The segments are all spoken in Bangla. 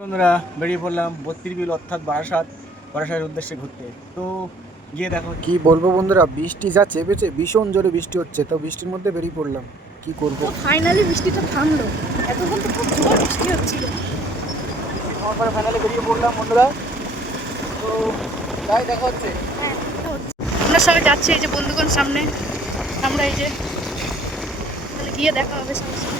বন্ধুরা বেরিয়ে পড়লাম 32 বিল অর্থাৎ বারাসাতের উদ্দেশ্যে ঘুরতে। তো গিয়ে দেখো কি বলবো বন্ধুরা, বৃষ্টি যা চেপেছে, ভীষণ জোরে বৃষ্টি হচ্ছে। তো বৃষ্টির মধ্যে বেরিয়ে পড়লাম, কি করব। তো ফাইনালি বৃষ্টিটা থামলো। এতক্ষণ তো খুব জোর বৃষ্টি হচ্ছিল। তারপরে ফাইনালি বেরিয়ে পড়লাম বন্ধুরা। তো তাই দেখা হচ্ছে। আমরা সবাই যাচ্ছি এই যে বন্ধুগণ সামনে, আমরা এই যে তাহলে গিয়ে দেখা হবে সবার সাথে।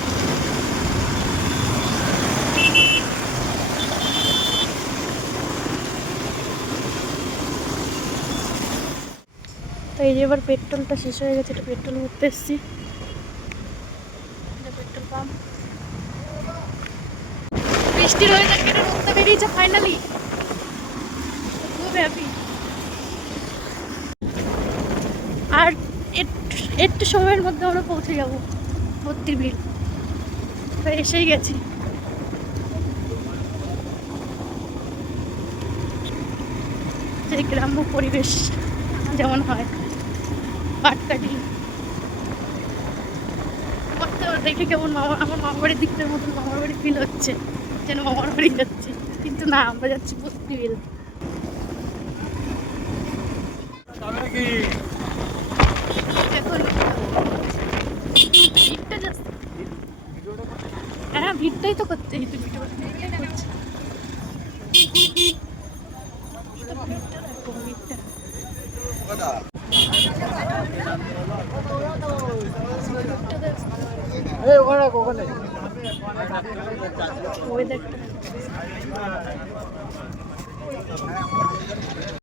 তো এই যে এবার পেট্রোলটা শেষ হয়ে গেছে, এটা পেট্রোল ভরতে এসেছি, পেট্রোল পাম্প। বৃষ্টির হয়ে যাচ্ছে, রোদটা বেরিয়েছে ফাইনালি, খুব হ্যাপি। আর একটু সময়ের মধ্যে আমরা পৌঁছে যাব 32 বিল। তো এসেই গেছি। যে গ্রাম্য পরিবেশ যেমন হয়, পাটকাঠি দেখে কেমন আমার মামার বাড়ির দিকটার মতন মামার বাড়ি ফিল হচ্ছে, যেন মামার বাড়ি যাচ্ছি, কিন্তু না, আমরা যাচ্ছি 32 বিল। ভিড়টা just, হ্যাঁ ভিড়টাই তো করতে ভিডিও করছি। ওয়েদারটা